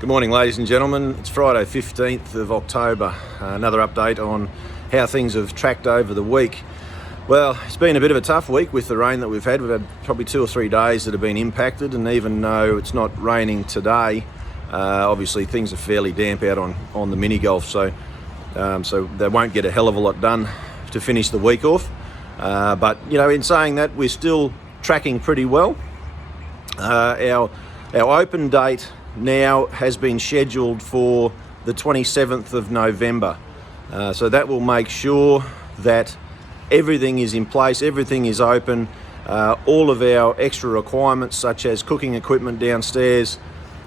Good morning, ladies and gentlemen. It's Friday 15th of October. Another update on how things have tracked over the week. Well, it's been a bit of a tough week with the rain that we've had. We've had probably 2 or 3 days that have been impacted, and even though it's not raining today, obviously things are fairly damp out on the mini golf, so they won't get a hell of a lot done to finish the week off. But you know, in saying that, we're still tracking pretty well. Our open date now has been scheduled for the 27th of November. So that will make sure that everything is in place, everything is open. All of our extra requirements, such as cooking equipment downstairs,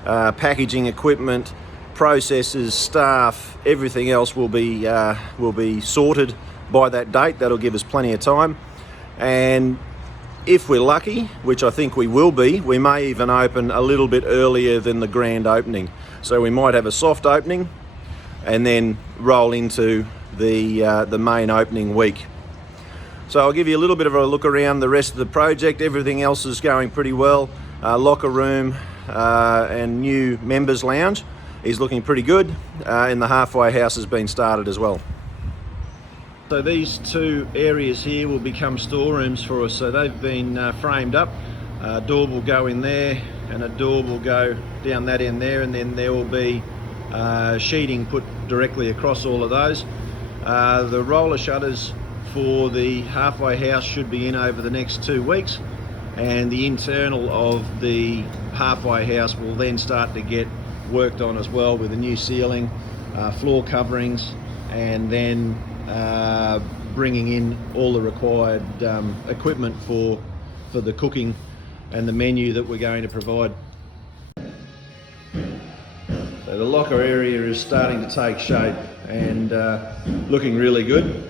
packaging equipment, processes, staff, everything else will be sorted by that date. That'll give us plenty of time. And if we're lucky, which I think we will be, we may even open a little bit earlier than the grand opening. So we might have a soft opening and then roll into the main opening week. So I'll give you a little bit of a look around the rest of the project. Everything else is going pretty well. Locker room and new members lounge is looking pretty good, and the halfway house has been started as well. So these 2 areas here will become storerooms for us. So they've been framed up. A door will go in there and a door will go down that end there, and then there will be sheeting put directly across all of those. The roller shutters for the halfway house should be in over the next 2 weeks, and the internal of the halfway house will then start to get worked on as well, with a new ceiling, floor coverings, and then bringing in all the required equipment for the cooking and the menu that we're going to provide. So the locker area is starting to take shape and looking really good.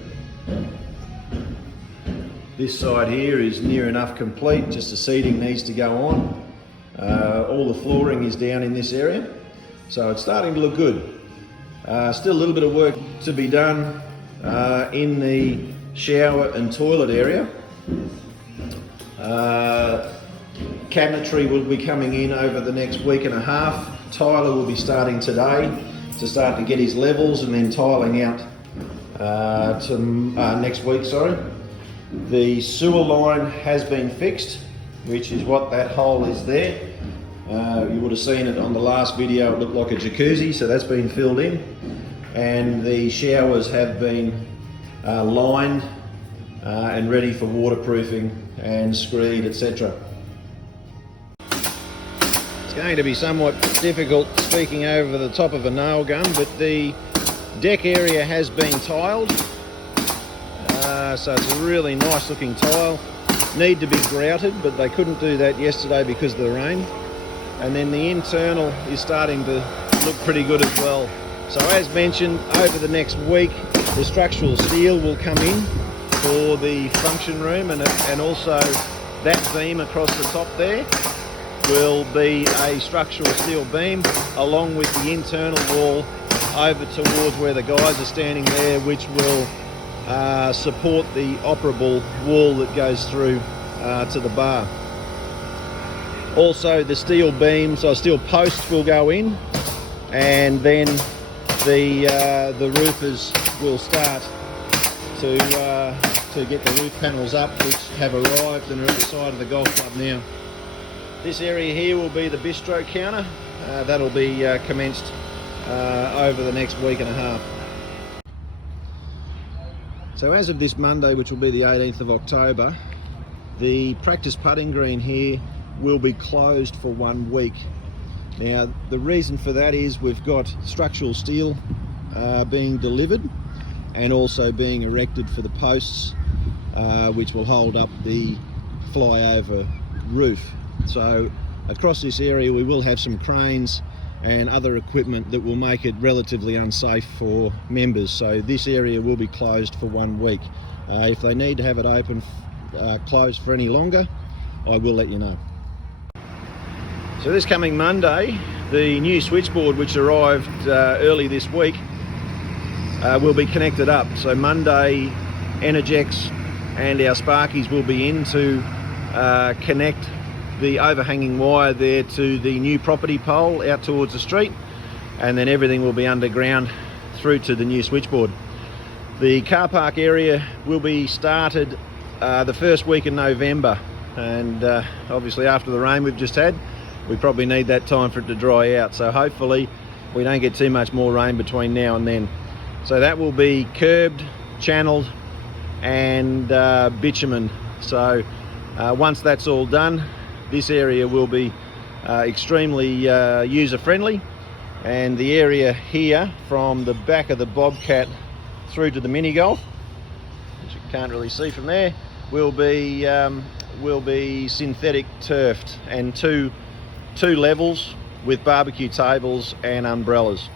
This side here is near enough complete, just the seating needs to go on. All the flooring is down in this area, so it's starting to look good. Still a little bit of work to be done in the shower and toilet area. Cabinetry will be coming in over the next week and a half. Tyler will be starting today to start to get his levels, and then tiling out to next week, sorry. The sewer line has been fixed, which is what that hole is there. You would have seen it on the last video, it looked like a jacuzzi, so that's been filled in. And the showers have been lined and ready for waterproofing and screed, etc. It's going to be somewhat difficult speaking over the top of a nail gun, but the deck area has been tiled, so it's a really nice looking tile. Need to be grouted, but they couldn't do that yesterday because of the rain. And then the internal is starting to look pretty good as well. So as mentioned, over the next week, the structural steel will come in for the function room, and also that beam across the top there will be a structural steel beam, along with the internal wall over towards where the guys are standing there, which will support the operable wall that goes through to the bar. Also the steel beams or steel posts will go in, and then the roofers will start to get the roof panels up, which have arrived and are at the side of the golf club now. This area here will be the bistro counter. That'll be commenced over the next week and a half. So as of this Monday, which will be the 18th of October, the practice putting green here will be closed for 1 week. Now the reason for that is we've got structural steel being delivered and also being erected for the posts, which will hold up the flyover roof. So across this area we will have some cranes and other equipment that will make it relatively unsafe for members. So this area will be closed for 1 week. If they need to have it open, closed for any longer, I will let you know. So this coming Monday, the new switchboard which arrived early this week will be connected up. So Monday, Energex and our Sparkies will be in to connect the overhanging wire there to the new property pole out towards the street, and then everything will be underground through to the new switchboard. The car park area will be started the first week in November, and obviously after the rain we've just had, we probably need that time for it to dry out, so hopefully we don't get too much more rain between now and then. So that will be curbed, channeled and bitumen. So once that's all done, this area will be extremely user friendly, and the area here from the back of the Bobcat through to the Mini Golf, which you can't really see from there, will be synthetic turfed, and two levels with barbecue tables and umbrellas.